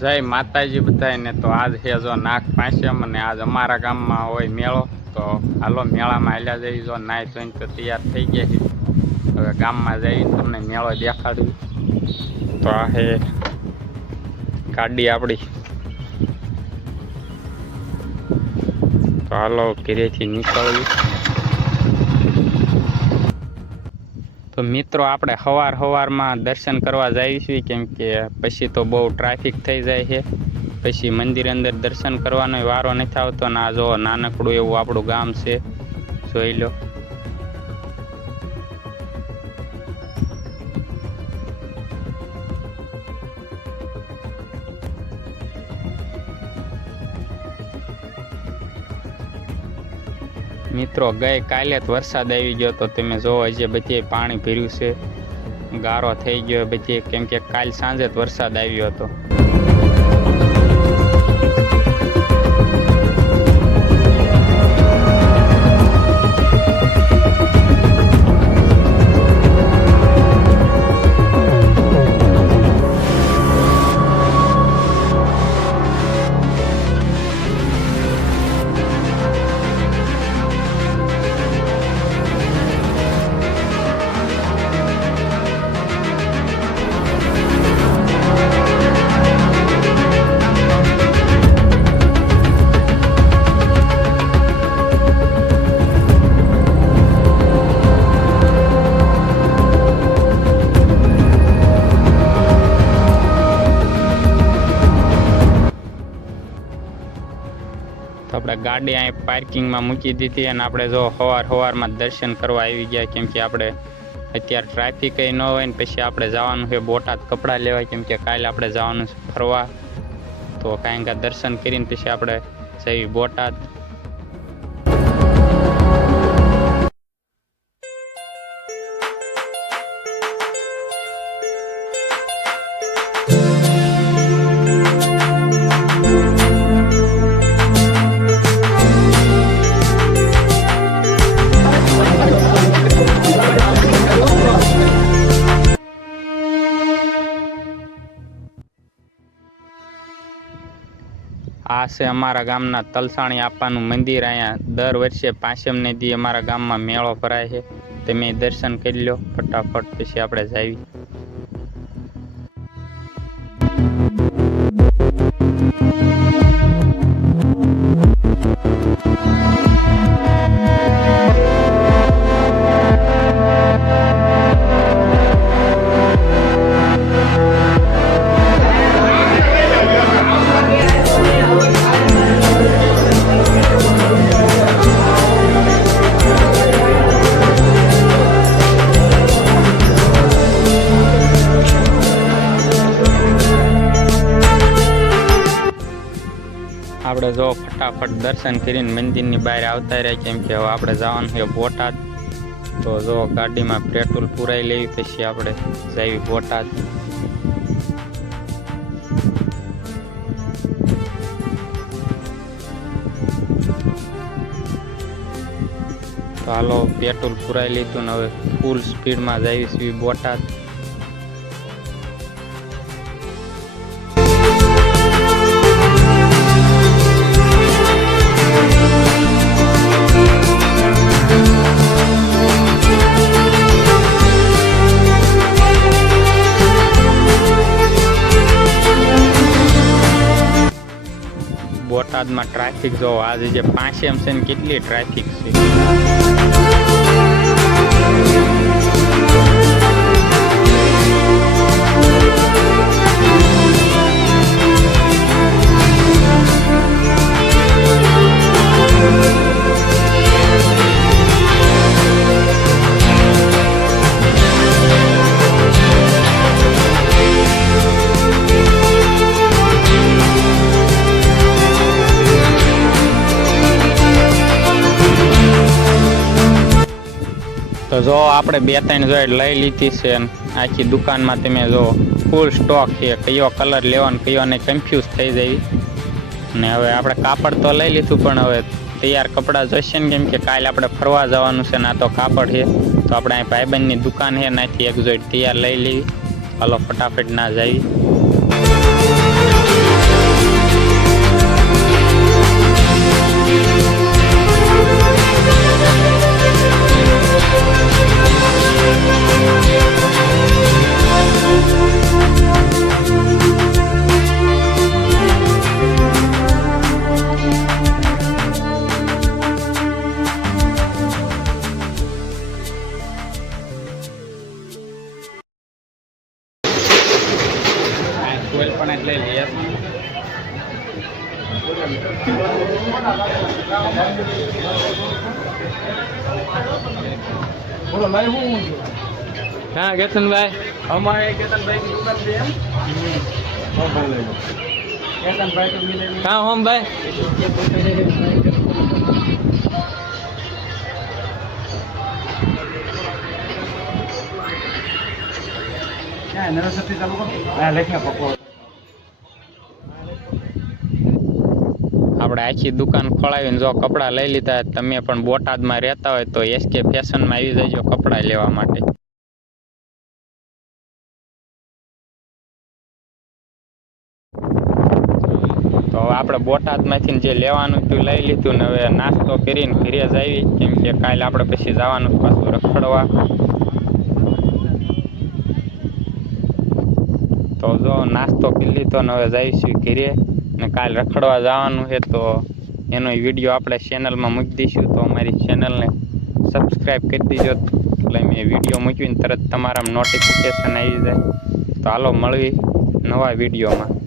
જય માતાજી બધાને। તો આજ છે જો નાગ પાંચમ અને આજ અમારા ગામમાં હોય મેળો। તો હાલો મેળામાં હાલ્યા જઈ। જો નાઈ ધોઈને તો તૈયાર થઈ ગયા છે। હવે ગામમાં જઈને તમને મેળો દેખાડું। તો આ છે ગાડી આપણી। તો હાલો ઘરેથી નીકળવી। તો મિત્રો આપણે સવારમાં દર્શન કરવા જઈશું, કેમ કે પછી તો બહુ ટ્રાફિક થઈ જાય છે। પછી મંદિર અંદર દર્શન કરવાનો વારો નથી આવતો ને આ જો નાનકડું એવું આપણું ગામ છે, જોઈ લો। મિત્રો ગઈ કાલે જ વરસાદ આવી ગયો, તો તમે જોવો હજી બધી પાણી ભર્યું છે, ગારો થઈ ગયો બધી, કેમ કે કાલ સાંજે જ વરસાદ આવ્યો હતો। તો આપણે ગાડી અહીં પાર્કિંગમાં મૂકી દીધી અને આપણે જો સવારમાં દર્શન કરવા આવી ગયા, કેમ કે આપણે અત્યારે ટ્રાફિક ન હોય ને પછી આપણે જવાનું છે બોટાદ કપડાં લેવા, કેમ કે કાલે આપણે જવાનું છે ફરવા। તો કાંઈ દર્શન કરીને પછી આપણે જઈએ બોટાદ। આ છે અમારા ગામના તલસાણી આપવાનું મંદિર। અહીંયા દર વર્ષે પાંચમને દી અમારા ગામમાં મેળો ભરાય છે, તમે દર્શન કરી લો ફટાફટ, પછી આપણે જઈએ। આપણે જો ફટાફટ દર્શન કરીને મંદિરની બહાર આવતા રહ્યા, કેમ કે હવે આપણે જવાનું છે બોટાદ। તો જો ગાડીમાં પેટ્રોલ પુરાઈ લેવી, પછી આપણે જઈએ બોટાદ। તો હાલો પેટ્રોલ પુરાઈ લીધું ને હવે ફૂલ સ્પીડમાં જઈએ છીએ બોટાદ। બોટાદમાં ટ્રાફિક જો આજે જે પાંચમ છે ને કેટલી ટ્રાફિક છે। તો જો આપણે 2-3 જોડ લઈ લીધી છે, આખી દુકાનમાં તમે જો ફૂલ સ્ટોક છે, કયો કલર લેવાનો કયો ને કન્ફ્યુઝ થઈ જાય। ને હવે આપણે કાપડ તો લઈ લીધું, પણ હવે તૈયાર કપડાં જોઈશે ને, કેમ કે કાલે આપણે ફરવા જવાનું છે ને આ તો કાપડ છે। તો આપણે અહીં ભાઈબંધની દુકાન છે, નાથી એક જોડ તૈયાર લઈ લેવી। હાલો ફટાફટ ના જઈએ। બોલો લાઈવ હું હા કેતનભાઈ અમારે કેતનભાઈ ની દુકાન છે એમ મોબાઈલ લઈ લો કેતનભાઈ તો મિલે હા હોમ ભાઈ ક્યાં નરસતી ચાલુ કરો હા લેખ્યા પકો આપણે આખી દુકાન ખોલાવીને જો કપડાં લઈ લીધા તમે પણ બોટાદમાં રહેતા હોય તો એસકે ફેશનમાં આવી જજો કપડાં લેવા માટે તો હવે આપણે બોટાદમાંથી જે લેવાનું હતું લઈ લીધું ને હવે નાસ્તો કરીને ઘરે જ આવી કેમ કે કાલે આપણે પછી જવાનું પાછું રખડવા તો જો નાસ્તો કરી લીધો ને હવે જઈશું ઘરે ને કાલે રખડવા જવાનું છે તો એનો વિડીયો આપણે ચેનલમાં મૂકી દઈશું તો અમારી ચેનલને સબસ્ક્રાઈબ કરી દીજો એટલે મેં વિડીયો મૂકીને તરત તમારા નોટિફિકેશન આવી જાય તો હાલો મળવી નવા વિડીયોમાં